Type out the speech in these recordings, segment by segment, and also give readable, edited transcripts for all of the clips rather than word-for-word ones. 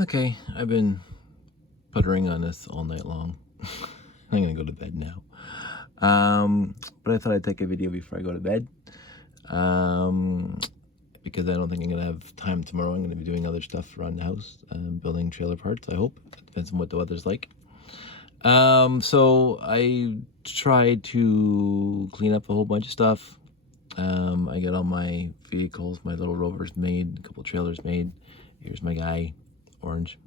Okay, I've been puttering on this all night long. I'm gonna go to bed now. But I thought I'd take a video before I go to bed. Because I don't think I'm gonna have time tomorrow. I'm gonna be doing other stuff around the house, building trailer parts, I hope. It depends on what the weather's like. So I tried to clean up a whole bunch of stuff. I got all my vehicles, my little rovers made, a couple trailers made. Here's my guy, orange.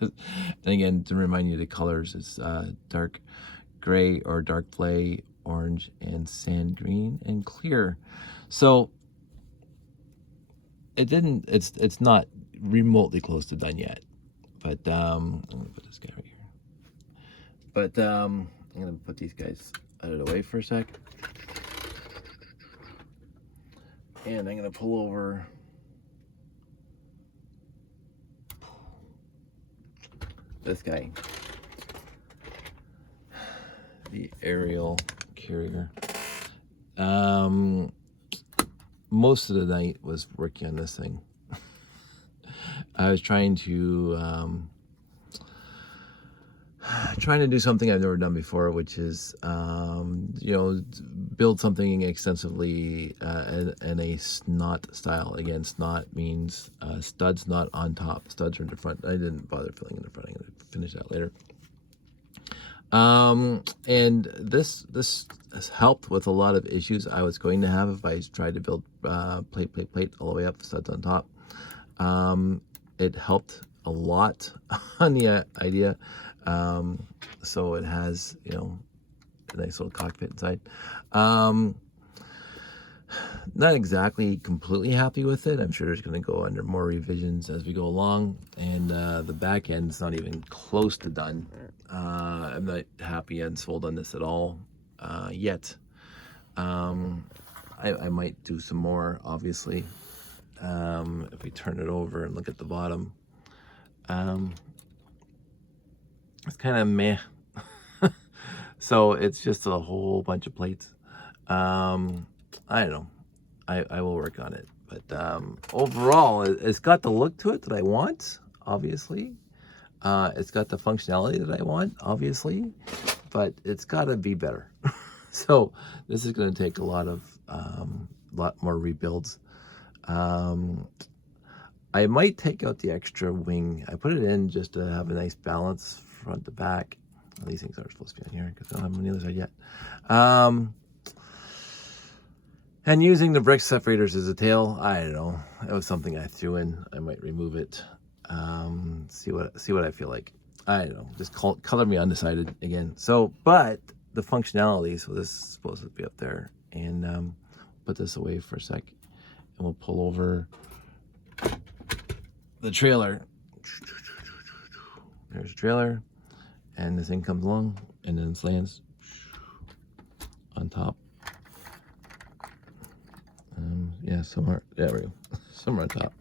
And again, to remind you, the colors is dark gray or dark play, orange, and sand green and clear. So it's not remotely close to done yet. But I'm gonna put this guy right here. But I'm gonna put these guys out of the way for a sec. And I'm gonna pull over this guy, the aerial carrier. Most of the night was working on this thing. I was trying to do something I've never done before, which is build something extensively in a snot style. Again, snot means studs not on top, studs are in the front. I didn't bother filling in the front. I'm going to finish that later. And this has helped with a lot of issues I was going to have if I tried to build plate all the way up, studs on top. It helped a lot on the idea. So it has, a nice little cockpit inside. Not exactly completely happy with it. I'm sure there's going to go under more revisions as we go along. And the back end's not even close to done. I'm not happy and sold on this at all yet. I might do some more, obviously. If we turn it over and look at the bottom, it's kind of meh. So it's just a whole bunch of plates. I don't know. I will work on it. But overall, it's got the look to it that I want, obviously. It's got the functionality that I want, obviously. But it's got to be better. So this is going to take a lot more rebuilds. I might take out the extra wing. I put it in just to have a nice balance front to back. Well, these things aren't supposed to be on here because I don't have them on the other side yet. And using the brick separators as a tail, I don't know. It was something I threw in. I might remove it. See what I feel like. I don't know. Just color me undecided again. So, but the functionality. So this is supposed to be up there, and put this away for a sec, and we'll pull over the trailer. There's a trailer, and this thing comes along, and then it lands on top. Yeah, somewhere. There we go. Somewhere on top.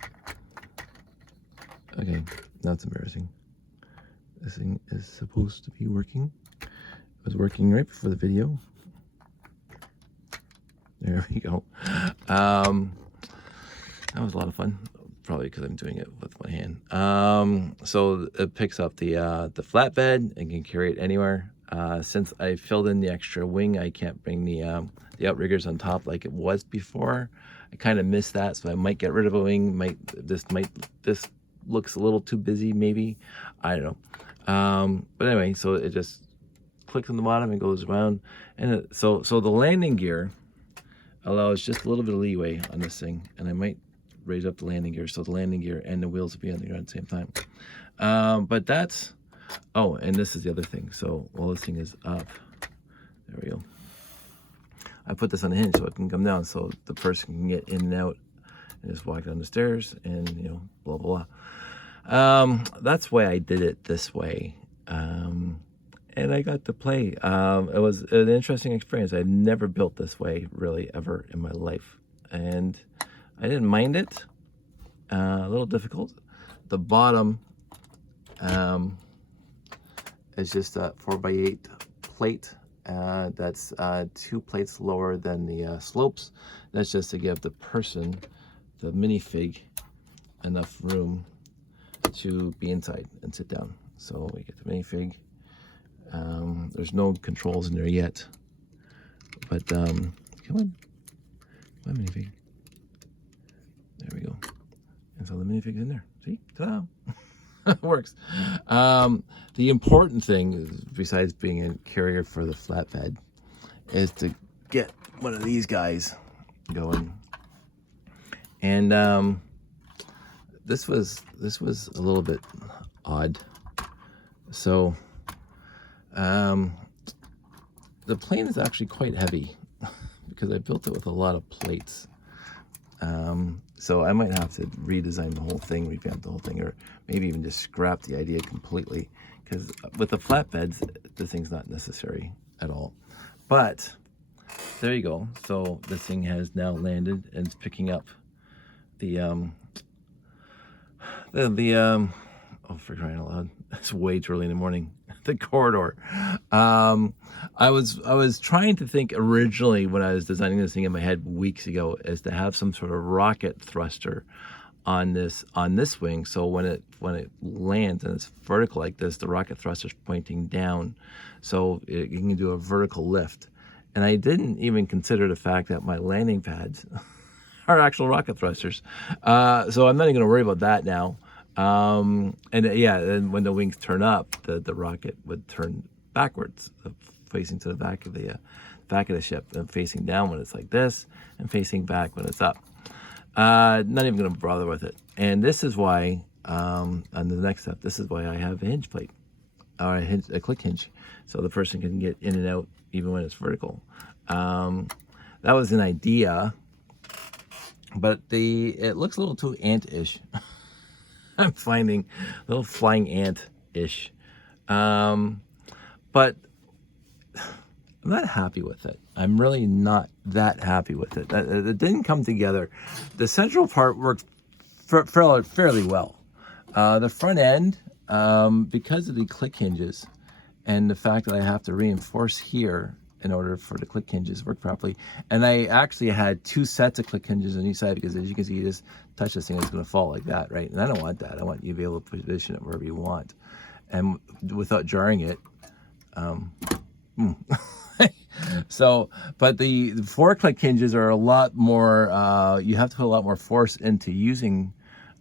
Okay, that's embarrassing. This thing is supposed to be working. It was working right before the video. There we go. That was a lot of fun. Probably because I'm doing it with my hand. So it picks up the flatbed and can carry it anywhere. Since I filled in the extra wing, I can't bring the outriggers on top like it was before. I kind of missed that, so I might get rid of a wing. This looks a little too busy, maybe. I don't know. But anyway, so it just clicks on the bottom and goes around, and so the landing gear allows just a little bit of leeway on this thing, and I might raise up the landing gear so the landing gear and the wheels will be on the ground at the same time. But that's, oh, and this is the other thing. So while this thing is up, there we go. I put this on a hinge so it can come down so the person can get in and out and just walk down the stairs and, blah, blah, blah. That's why I did it this way. And I got to play. It was an interesting experience. I've never built this way really ever in my life. And I didn't mind it. A little difficult. The bottom is just a 4x8 plate. That's 2 plates lower than the slopes. That's just to give the person, the minifig, enough room to be inside and sit down. So we get the minifig. There's no controls in there yet, but come on minifig. There we go. And so the minifig's in there. See, ta-da! It works. The important thing, besides being a carrier for the flatbed, is to get one of these guys going. And this was a little bit odd. So the plane is actually quite heavy because I built it with a lot of plates. So I might have to redesign the whole thing, revamp the whole thing, or maybe even just scrap the idea completely, because with the flatbeds, this thing's not necessary at all. But there you go. So this thing has now landed and it's picking up the oh, for crying out loud, it's way too early in the morning. The corridor. I was trying to think originally when I was designing this thing in my head weeks ago, is to have some sort of rocket thruster on this wing, so when it lands and it's vertical like this, the rocket thruster's pointing down, so you can do a vertical lift. And I didn't even consider the fact that my landing pads are actual rocket thrusters, so I'm not even going to worry about that now. And yeah, and when the wings turn up, the rocket would turn backwards, facing to the back of the ship, and facing down when it's like this, and facing back when it's up. Not even going to bother with it. And this is why, on the next step, this is why I have a hinge plate, or a click hinge, so the person can get in and out even when it's vertical. That was an idea, but it looks a little too ant-ish. I'm finding a little flying ant-ish. But I'm not happy with it. I'm really not that happy with it. It didn't come together. The central part worked fairly well. The front end, because of the click hinges and the fact that I have to reinforce here in order for the click hinges to work properly. And I actually had 2 sets of click hinges on each side, because as you can see, you just touch this thing, it's going to fall like that, right? And I don't want that. I want you to be able to position it wherever you want, and without jarring it. So, but the 4 click hinges are a lot more, you have to put a lot more force into using,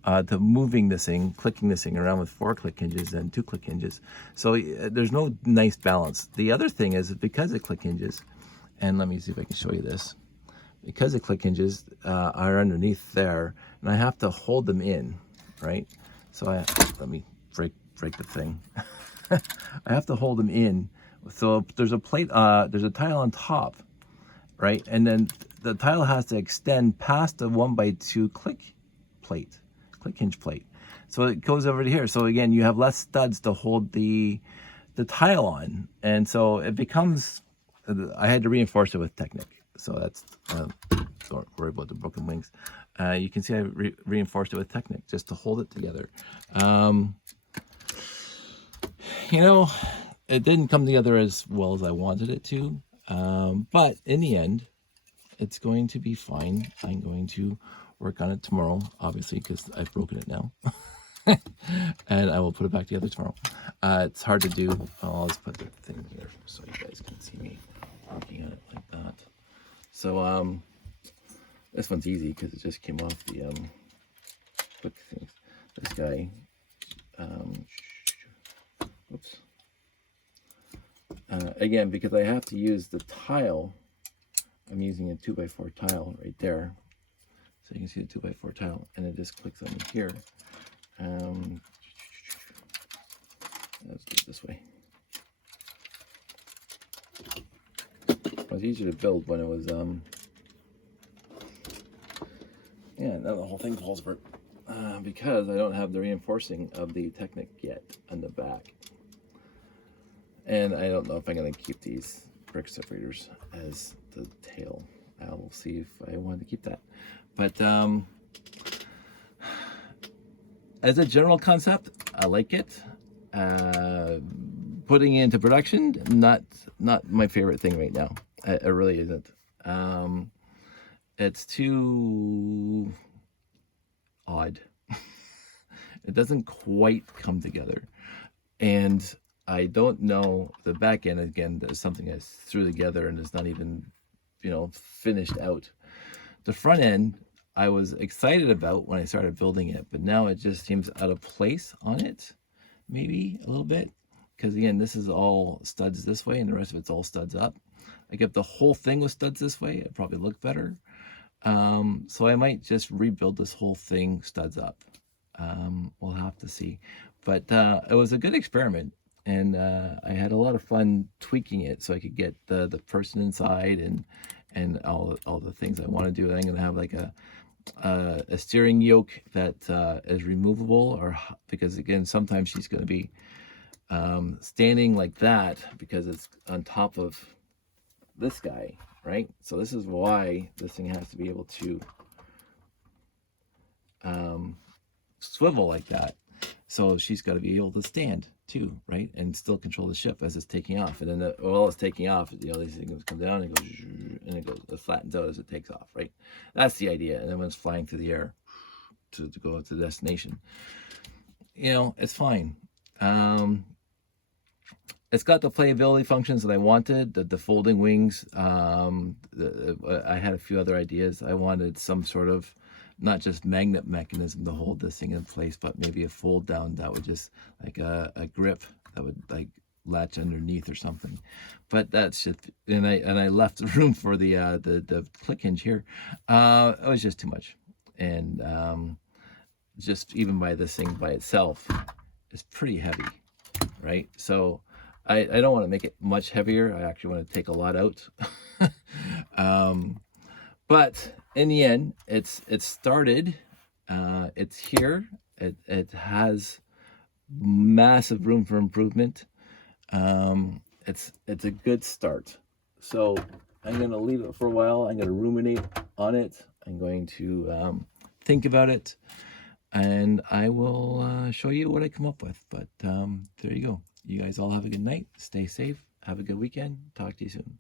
to moving this thing, clicking this thing around with 4 click hinges than 2 click hinges. So there's no nice balance. The other thing is, because of click hinges, and let me see if I can show you this, because the click hinges are underneath there, and I have to hold them in, right? So let me break the thing. I have to hold them in. So there's a plate, there's a tile on top, right? And then the tile has to extend past the 1x2 click hinge plate. So it goes over to here. So again, you have less studs to hold the tile on. And so it becomes, I had to reinforce it with Technic. So that's, don't worry about the broken wings. You can see I reinforced it with Technic just to hold it together. You know, it didn't come together as well as I wanted it to, but in the end, it's going to be fine. I'm going to work on it tomorrow, obviously, because I've broken it now. And I will put it back together tomorrow. It's hard to do. I'll just put the thing here so you guys can see me working on it like that. So this one's easy because it just came off the quick things. This guy, oops. Again, because I have to use the tile, I'm using a 2x4 tile right there. So you can see the 2x4 tile, and it just clicks on here. Let's do it this way. It was easier to build when it was, yeah, now the whole thing falls apart. Because I don't have the reinforcing of the Technic yet on the back. And I don't know if I'm going to keep these brick separators as the tail. I will see if I want to keep that. But as a general concept, I like it. Putting it into production, not my favorite thing right now. It really isn't. It's too odd. It doesn't quite come together. And I don't know, the back end, again, there's something I threw together and it's not even, finished out. The front end, I was excited about when I started building it, but now it just seems out of place on it, maybe a little bit. Because again, this is all studs this way and the rest of it's all studs up. Like if the whole thing was studs this way, it'd probably look better. So I might just rebuild this whole thing studs up. We'll have to see. But it was a good experiment, and I had a lot of fun tweaking it so I could get the person inside and all the things I want to do. I'm going to have like a steering yoke that is removable, or because again, sometimes she's going to be standing like that because it's on top of this guy, right? So this is why this thing has to be able to swivel like that. So she's got to be able to stand too, right? And still control the ship as it's taking off. And then while it's taking off, these things come down and it flattens out as it takes off, right? That's the idea. And then when it's flying through the air to go to the destination, it's fine. It's got the playability functions that I wanted, the folding wings. I had a few other ideas. I wanted some sort of, not just magnet mechanism to hold this thing in place, but maybe a fold down that would just, like a grip that would like latch underneath or something. But that's just, and I left room for the click hinge here. It was just too much. And just even by this thing by itself is pretty heavy, right? So I don't want to make it much heavier. I actually want to take a lot out. But in the end, it's started. It's here. It has massive room for improvement. It's a good start. So I'm going to leave it for a while. I'm going to ruminate on it. I'm going to think about it. And I will show you what I come up with. But there you go. You guys all have a good night. Stay safe. Have a good weekend. Talk to you soon.